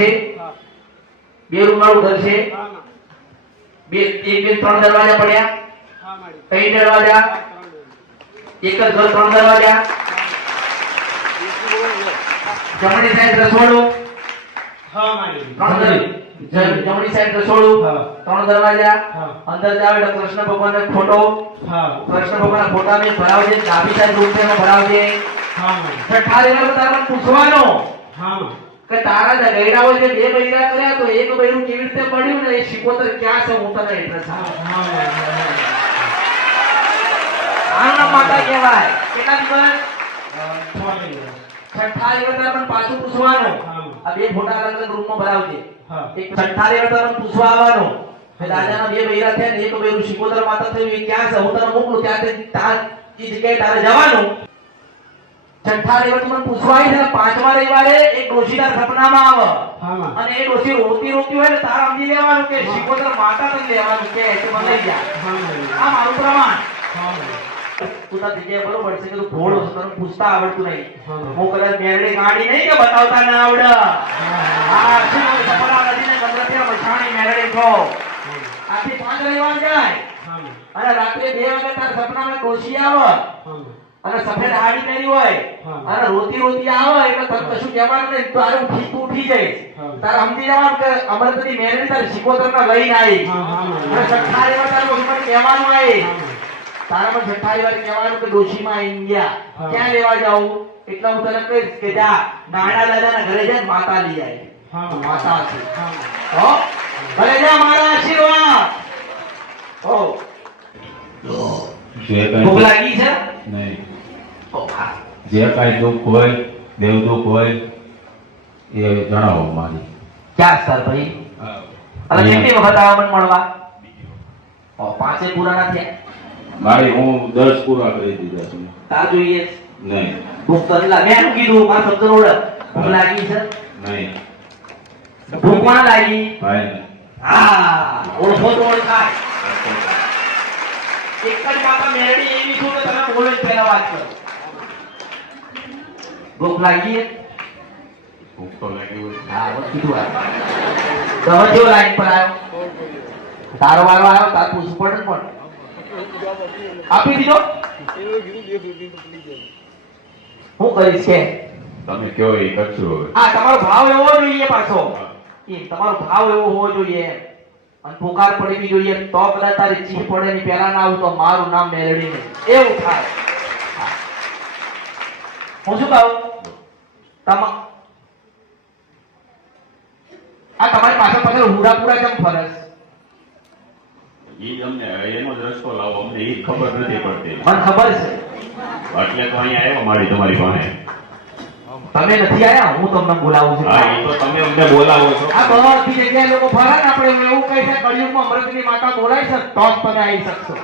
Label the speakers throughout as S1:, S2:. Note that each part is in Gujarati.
S1: છે? બે રૂમ વાળું ઘર છે? બે એક બે ત્રણ દરવાજા પડ્યા? કઈ દરવાજા. એક જ ઘર ત્રણ દરવાજા? જમણી સાઈડ રસોડું? ત્રણ જમણી સાઈડ રસોડું? ત્રણ દરવાજા? અંદર જાવ એટલે કૃષ્ણ ભગવાનનો ફોટો.
S2: હા.
S1: કૃષ્ણ ફોટા ફોટાને ભરાવજે ડાબી સાઈડ એમાં ભરાવજે છઠ્ઠા લેવલ પૂછવાનો.
S2: હા.
S1: કે તારા ગયડાઓ જે બે મહિના કર્યા તો એક મહિનું કેવી રીતે પડ્યું ને? એ શિકોતર ક્યાં છે હું તને એટલે. આના માતા કહેવાય. કેટલા દિવસ. છઠ્ઠા પણ પાછું પૂછવાનું. આ બે ફોટા અલગ અલગ રૂમમાં ભરાવજે. એક છઠ્ઠા પણ પૂછવા આવવાનું દાદાના બે મહિના થયા ને એક બૈરું શિકોતર માતા થયું એ ક્યાં છે? હું તને મોકલું ત્યાં તાર એ જગ્યાએ તારે જવાનું. છઠ્ઠા લેવલ પર પૂછવાય છે. પાંચમા રવિવારે એક ડોશીના સપનામાં આવે. અને એ ડોશી રોતી રોતી હોય ને તારે સમજી લેવાનું કે શિકોતર માતા તને લેવાનું કે છે મને લઈ જા આ મારું પ્રમાણ.
S2: માડી.
S1: જગ્યાએ બરોબર છે કે તું ભોળો છો તને પૂછતા આવડતું નહીં.
S2: હું
S1: કદાચ મેરડી ગાડી નહીં કે બતાવતા ના આવડે. આ શું સપના નદીને ગંગરથી મછાણી મેરડી છો. આથી પાંચ રવિવાર જાય. અને રાત્રે બે વાગે તાર સપનામાં ડોશી આવે. અને સફેદ હાડી પહેરી હોય અને રોતી રોતી આવે એટલે તને કશું કહેવાનું નહીં તો આરું ઠીક ઉઠી
S2: જાય.
S1: તારે સમજી જવાનું કે અમરતની મેરડી તારી શિકોતરના લઈને આવી
S2: હા, હા, હા.
S1: અને છઠ્ઠા રવિવાર તારે કહેવાનું આવી
S2: માં.
S1: તારામાં છઠ્ઠા રવિવારે કહેવાનું કે ડોશીમાં ગયા. ક્યાં લેવા જાઉં? એટલે હું તને કહીશ કે જા નાના દાદાના ઘરે જાય માતા લઈ જાય માતા છે.
S2: હો.
S1: ભલે જા મારા આશીર્વાદ. હો. ભૂખ લાગી છે?
S3: નહીં. જે કાંઈ દુઃખ હોય દેવ દુઃખ હોય એ જણાવો મારી.
S1: ક્યાં સર ભાઈ? અને કેટલી વખત આવા મને મળવા? પાંચે પૂરા ના થયા?
S3: મારી હું દસ પૂરા કરી દીધા છે.
S1: તા જોઈએ.
S3: નહીં.
S1: ભૂખ તો નથી મેં કીધું? મારા શબ્દનો ઓળખ ભૂખ લાગી છે?
S3: નહીં.
S1: ભૂખ કોણ લાગી?
S3: ભાઈ
S1: હા ઓળખો તો ઓળખાય. એક જ માતા મેરડી એવી છું કે તમે બોલો પહેલા વાત કરો. ભૂખ લાગી?
S3: ભૂખ તો લાગી હોય.
S1: હા બસ કીધું આ તમે જો લાઈન પર આવ્યો તારો વારો આવ્યો તાર પૂછવું પડે પણ આપી દીધો? હું કરીશ કે
S3: તમે કયો એ કરશો
S1: હા તમારો ભાવ એવો જોઈએ પાછો. તમારો ભાવ એવો હોવો જોઈએ. અને પુકાર પડવી જોઈએ તો કદાચ તારી ચીખ પડે ની પહેલા ના આવું તો મારું નામ મેળવી નહીં એવું થાય. હું. શું કહું? તમ આ તમારી પાછળ પાછળ હુડા પૂરા કેમ ફરસ
S3: ઈ અમને એનો જ રસ્તો લાવો અમને એ ખબર નથી પડતી.
S1: મને ખબર છે.
S3: એટલે તો અહીંયા આવ્યો મારી તમારી પાસે
S1: તમે નથી આયા? હું તમને બોલાવું છું.
S3: હા તો તમે અમને બોલાવો છો.
S1: આ બધી જગ્યાએ લોકો ફરે ને આપણે એવું કહી છે કળિયુગમાં અમૃતની માતા બોલાય છે તો જ તમે આવી શકશો.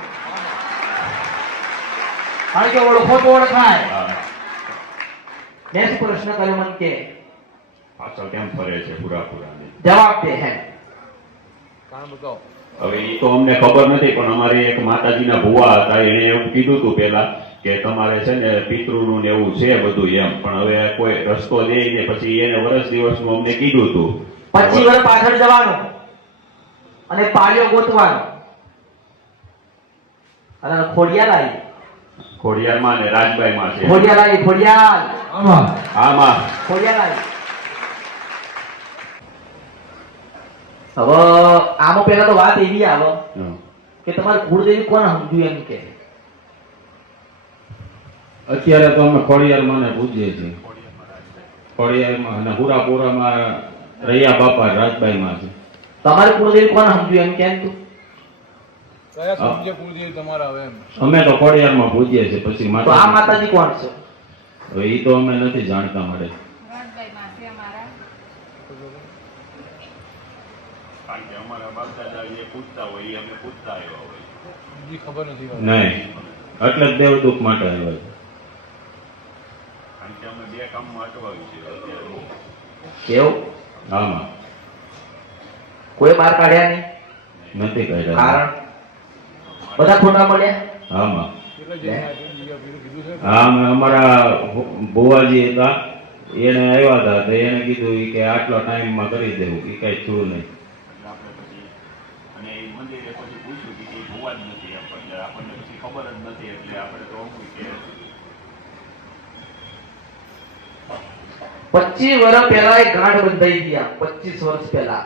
S1: કારણ કે ઓળખો તો ઓળખાય. નેક્સ્ટ પ્રશ્ન કર્યો મન કે.
S3: પાછળ કેમ ફરે છે પૂરા પૂરા
S1: જવાબ દે હે
S3: હવે એ તો અમને ખબર નથી પણ અમારી એક માતાજીના ભુવા હતા એણે એવું કીધું હતું પેલા કે તમારે છે ને પિતૃનું ને એવું છે બધું એમ. પણ હવે કોઈ રસ્તો દે ને પછી એને વર્ષ દિવસનું અમને કીધું હતું
S1: પચી વર્ષ પાછળ જવાનું અને પાળીઓ ગોતવાનો. અને ખોડિયાલ આવી.
S3: ખોડિયારમાં ને રાજબાઈમાં છે.
S1: ખોડિયાલ આવી ખોડિયાલ.
S3: આમાં.
S1: ખોડિયા આવી. હવે આમાં પેલા તો વાત એવી આવે કે તમારે કુળદેવી કોણ સમજ્યું એમ કે?
S3: અત્યારે તો અમે ખોડિયારમાં ને પૂજીએ છીએ. ખોડિયારમાં અને હુરાપુરામાં રૈયા બાપા રાજભાઈમાં છે.
S1: તમારે કુળદેવી કોણ સમજ્યું એમ કેમ તું?
S2: સમજે કુળદેવી તમારા
S3: અમે તો ખોડિયારમાં પૂજીએ છીએ પછી
S1: આ માતાજી કોણ છે?
S3: હવે એ તો અમે નથી જાણતા મળે.
S4: રાજભાઈ માથે અમારા.
S3: કારણ કે અમારા બાપ પૂછતા હોય એ અમે પૂછતા હોય.
S2: ખબર નથી હોતી.
S3: નહીં. એટલે જ દેવદુખ માટે આવ્યા છે. કારણ અમે બે કામમાં અટવાયું છે અત્યારે.
S1: કેવું?
S3: આમાં
S1: કોઈ બહાર કાઢ્યા નહીં?
S3: નથી કાઢ્યા.
S1: કારણ? બધા ખોટા મળ્યા?
S3: હા. અમારા ભુવાજી હતા.
S5: એને આવ્યા હતા તો એને કીધું કે આટલા ટાઈમમાં કરી દેવું એ કઈ થયું નહીં.
S3: અને એ પછી પૂછ્યું કે ભુવાજી નથી આપણને. પછી ખબર જ નથી એટલે આપણે તો કે
S1: પચીસ વર્ષ પહેલા એ ગાંઠ બંધાઈ ગયા. પચીસ વર્ષ પહેલા.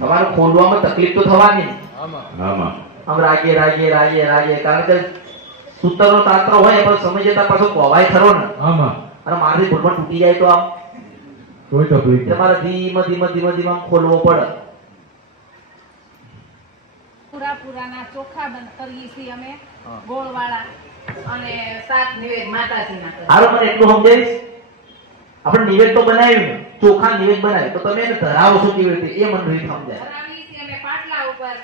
S1: તમારે ખોલવામાં તકલીફ તો થવાની.
S2: આમાં.
S1: રાગે રાગે રાગે રાગે. કારણ કે સૂતરનો તાત્ર હોય પણ સમય જતા પાછો કોવાય ખરો ને. અને મારી ભૂલમાં તૂટી જાય તો આમ.
S6: કોઈ તકલીફ
S1: તમારે ધીમે ધીમે ધીમે ધીમે આમ ખોલવો પડે.
S4: પૂરા પૂરાના ચોખા કરીએ છીએ અમે. ગોળવાળા. અને સાત નિવેદ માતાજીના.
S1: હારું મને એટલું સમજાવીશ? આપણે નિવેદ તો બનાવ્યું ને ચોખા નિવેદ બનાવ્યું. તો તમે એને ધરાવો છો કેવી રીતે? એ મને નહીં સમજાય.
S4: અમે પાટલા ઉપર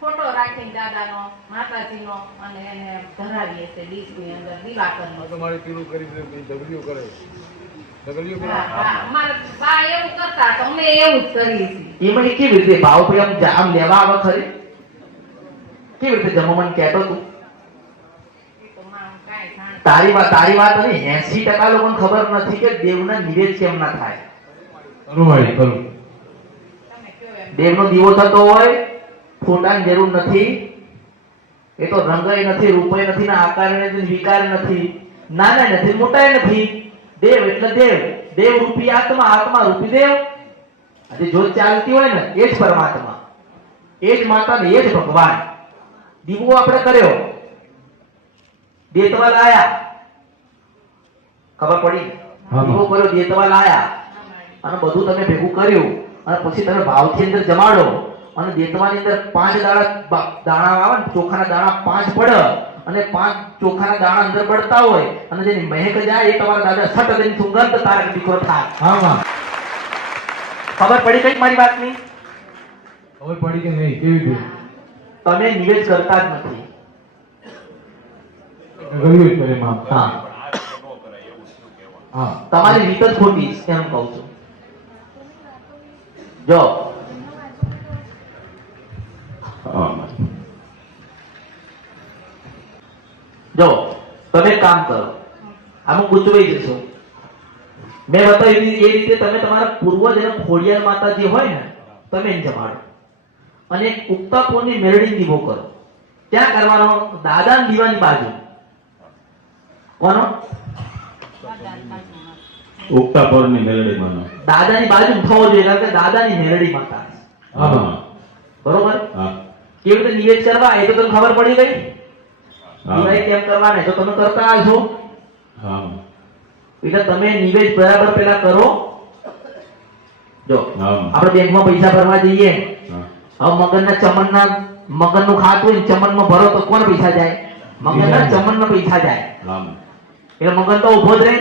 S4: ફોટો રાખીને દાદાનો માતાજીનો અને એને ધરાવીએ છીએ ડીશની અંદર દિવાકરનો.
S2: આ પીલું કરી પછી કરે ઢગલીઓ કરે?
S4: હા, હા. અમારા બા એવું કરતા અમે એવું જ કરીએ છીએ.
S1: કેવી રીતે ભાવ? આમ લેવા આવે ખરી? કેવી રીતે જમવાનું કહેતો તું? તારી વાત તારી વાત નહીં એસી ટકા લોકોને ખબર નથી કે દેવના નિવેદ કેમ ના થાય.
S4: દેવ
S1: દેવનો દીવો થતો હોય ફોટાની જરૂર નથી. એ તો રંગય નથી રૂપય નથી ને આકાર નથી વિકાર નથી. નાના નથી મોટા નથી. દેવ એટલે દેવ. દેવ રૂપી આત્મા આત્મા રૂપી દેવ. આજે જો ચાલતી હોય ને એ જ પરમાત્મા. એ જ માતા ને એ જ ભગવાન. દીવો આપણે કર્યો. દેતવા લાયા. ખબર પડી?
S6: હા.
S1: દીવો કર્યો દેતવા લાયા. અને બધું તમે ભેગું કર્યું. અને પછી તમે ભાવથી અંદર જમાડો. અને દેતવાની અંદર પાંચ દાણા દાણા આવે ને ચોખાના દાણા પાંચ પડે અને પાંચ ચોખાના દાણા અંદર પડતા હોય. અને જેની મહેક જાય એ તમારા દાદા સટ લઈને સુગંધ તારક દીકરો થાય.
S6: આમાં
S1: ખબર પડી કઈ મારી વાતની?
S6: ખબર પડી કે નહીં કેવી
S1: તમે નિવેદ કરતા જ નથી.
S6: ગળ્યું જ કરે માં
S1: હા.
S6: હા
S1: તમારી રીત જ ખોટી, એમ કહું છું. જો. જો, તમે કામ કરો. આમાં ગૂંચવાઈ જશો મેં બતાવ્યું એ રીતે તમે તમારા પૂર્વજ અને ખોડિયાર માતા જે હોય ને, તમે એને જમાડો અને પોરની મેળડી દીવો કરો. ત્યાં કરવાનો દાદા દીવાની બાજુ. કોનો?
S4: દાદાની બાજુમાં.
S5: ઉગતા પરની મેલડીમાંનો
S1: દાદાની બાજુ થવો જોઈએ કારણ કે દાદાની મેળડી માતા.
S6: આમાં
S1: બરોબર?
S5: હા.
S1: કેવી રીતે નિવેદ કરવા? એ તો તમને ખબર પડી ગઈ? નિવેદ કેમ કરવા ને? તો તમે કરતા છો
S5: હા.
S1: એટલે તમે નિવેદ બરાબર પેલા કરો. જો
S5: હા.
S1: આપણે બેંકમાં પૈસા ભરવા જઈએ.
S5: હા.
S1: હવે મગનના ચમનના મગનનું ખાતું હોય ચમન ચમનમાં ભરો તો કોણ પૈસા જાય? મગનના ચમનમાં પૈસા જાય.
S5: હા.
S1: એટલે મગન તો ઊભો જ રહે.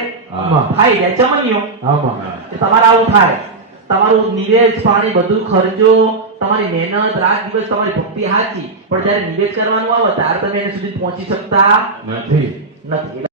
S1: ખાઈ જાય ચમન્યો. તમારે આવું થાય. તમારું નિવેદ પાણી બધું ખર્ચો તમારી મહેનત રાત દિવસ તમારી ભક્તિ હાચી પણ જયારે નિવેદ કરવાનું આવે ત્યારે તમે એને સુધી પહોંચી શકતા
S5: નથી.
S1: નથી.